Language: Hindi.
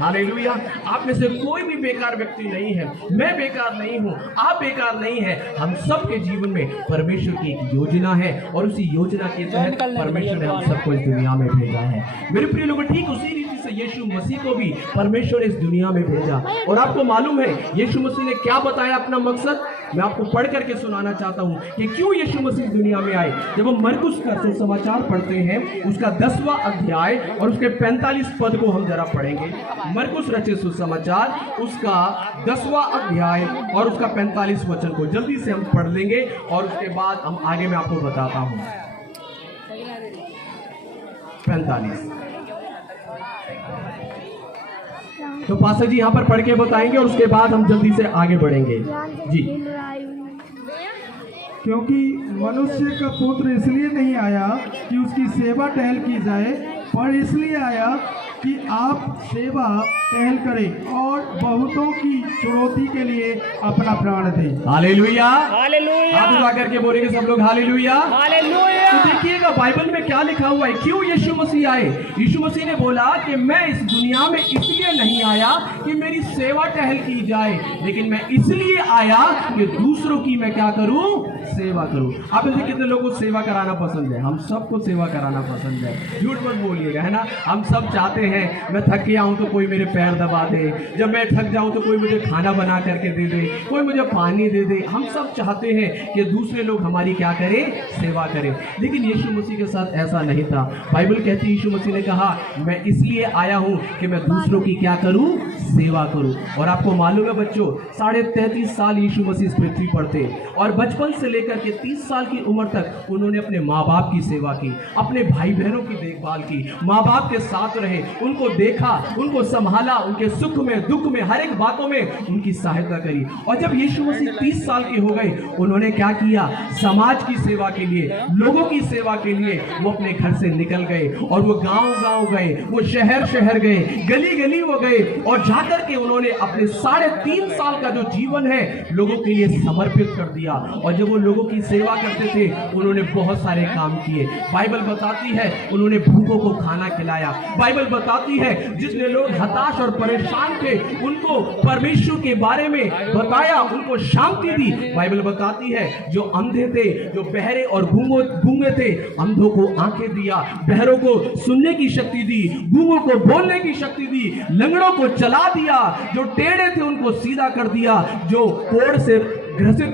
हालेलुया। आप में से कोई भी बेकार व्यक्ति नहीं है, मैं बेकार नहीं हूं, आप बेकार नहीं है। हम सबके जीवन में परमेश्वर की एक योजना है और उसी योजना के तहत परमेश्वर ने हम सबको इस दुनिया में भेजा है। मेरे प्रिय लोगों, ठीक उसी रीति से यीशु मसीह को भी परमेश्वर इस दुनिया में भेजा। और आपको मालूम है यीशु मसीह ने क्या बताया अपना मकसद? मैं आपको पढ़ करके सुनाना चाहता हूं कि क्यों यीशु मसीह दुनिया में आए। जब हम मरकुस का सुसमाचार पढ़ते हैं, उसका 10वां अध्याय और उसके 45 पद को हम जरा पढ़ेंगे। मरकुस रचित सुसमाचार, उसका 10वां अध्याय और उसका 45 वचन को जल्दी से हम पढ़ लेंगे और उसके बाद हम आगे मैं आपको बताता हूं। 45 तो पास्टर जी यहाँ पर पढ़ के बताएंगे और उसके बाद हम जल्दी से आगे बढ़ेंगे जी। क्योंकि मनुष्य का पुत्र इसलिए नहीं आया कि उसकी सेवा टहल की जाए, पर इसलिए आया कि आप सेवा टहल करें और बहुतों की चुनौती के लिए अपना प्राण दें। हालेलुया, हालेलुया, आप उठा करके बोलेंगे सब लोग हालेलुया, हालेलुया। तो देखिएगा बाइबल में क्या लिखा हुआ है, क्यों यीशु मसीह आए। यीशु मसीह ने बोला कि मैं इस दुनिया में इसलिए नहीं आया कि मेरी सेवा टहल की जाए, लेकिन मैं इसलिए आया कि दूसरों की मैं क्या करूं, सेवा करूं। आप ऐसे कितने लोगों को सेवा कराना पसंद है? हम सबको सेवा कराना पसंद है, झूठ मत बोलिएगा, है ना। हम सब चाहते हैं मैं थक गया हूं तो कोई मेरे पैर दबा दे, जब मैं थक जाऊं तो कोई मुझे खाना बना करके दे दे, कोई मुझे पानी दे दे। हम सब चाहते हैं कि दूसरे लोग हमारी क्या करें, सेवा करें। लेकिन यीशु मसीह के साथ ऐसा नहीं था। बाइबल कहती है यीशु मसीह ने कहा मैं इसलिए आया हूं कि मैं दूसरों की क्या करूं, सेवा करूं। और आपको मालूम है बच्चों, 33.5 साल यीशु मसीह इस पृथ्वी पर थे और बचपन से लेकर के 30 साल की उम्र तक उन्होंने अपने माँ बाप की सेवा की, अपने भाई बहनों की देखभाल की, माँ बाप के साथ रहे, उनको देखा, उनको संभाला, उनके सुख में दुख में हर एक बातों में उनकी सहायता करी। और जब यीशु मसीह 30 साल के हो गए, उन्होंने क्या किया, समाज की सेवा के लिए, लोगों की सेवा के लिए वो अपने घर से निकल गए और वो गांव-गांव गए, वो शहर गए, गली गली वो गए और जाकर के उन्होंने अपने 3.5 साल का जो जीवन है लोगों के लिए समर्पित कर दिया। और जब वो लोगों की सेवा करते थे उन्होंने बहुत सारे काम किए। बाइबल बताती है उन्होंने भूखों को खाना खिलाया। बाइबल बताती है जितने लोग हताश और परेशान थे उनको परमेश्वर के बारे में बताया, उनको शांति दी। बाइबल बताती है जो अंधे थे, जो बहरे और गूंगे थे, अंधों को आंखें दिया, बहरों को सुनने की शक्ति दी, गूंगों को बोलने की शक्ति दी, लंगड़ों को चला दिया, जो टेढ़े थे उनको सीधा कर दिया, जो कोढ़ से ग्रसित